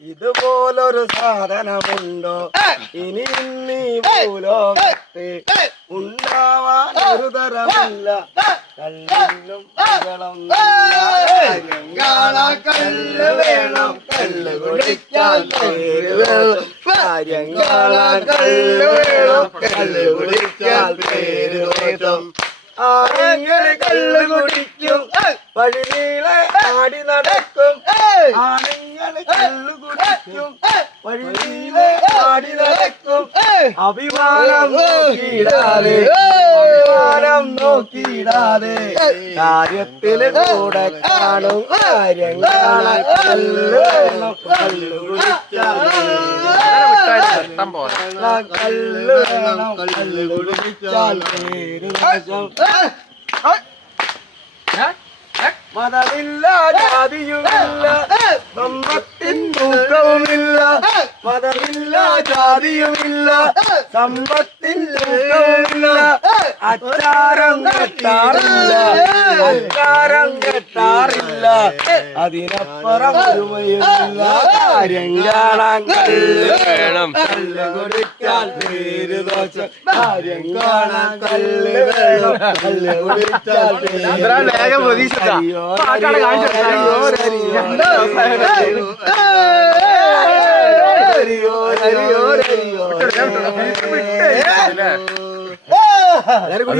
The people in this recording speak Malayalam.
ഇതുപോലൊരു സാധനമുണ്ടോ? ഇനി നീ ഭൂലോകത്ത് ഉണ്ടാവാൻ ഒരു തരമില്ല. കല്ലിനും കല്ല് വേണം. കല്ല് കുടിക്കാൻ പേര് വേണം. കാര്യം കാണാൻ കല്ല് വേണം. കല്ല് കുടിക്കാൻ പേര് വേണം. ആരെങ്ങനെ കല്ല് കുടിക്കും. പഴിനീളെ ആടി നടക്കും. കുടിക്കും വഴി നീളെ ആടി നടക്കും അഭിമാനം നോക്കിയിടാതെ അഭിമാനം നോക്കിയിടാതെ കാര്യത്തിൽ കൂടെ കാണും കാര്യം കാണാൻ കല്ല് കല്ല് കുടിക്കാൻ കല്ല് കല്ല് കുടിച്ചാൽ മതമില്ല ജാതിയുമില്ല സമ്പത്തിൻ തൂക്കവുമില്ല മതമില്ല ജാതിയുമില്ല സമ്പത്തിൻ തൂക്കവുമില്ല അച്ചാരം കെട്ടാറില്ല അച്ചാരം കെട്ടാറില്ല അതിനപ്പുറം ഒരുമയുമില്ല കാര്യം കാണാൻ കല്ല് വേണം. കല്ല് കുടിച്ചാൽ പേര് ദോശ. കാര്യം കാണാൻ കല്ല് വേണം കല്ല് കുടിച്ചാൽ വേഗം പ്രതീക്ഷിച്ചാ.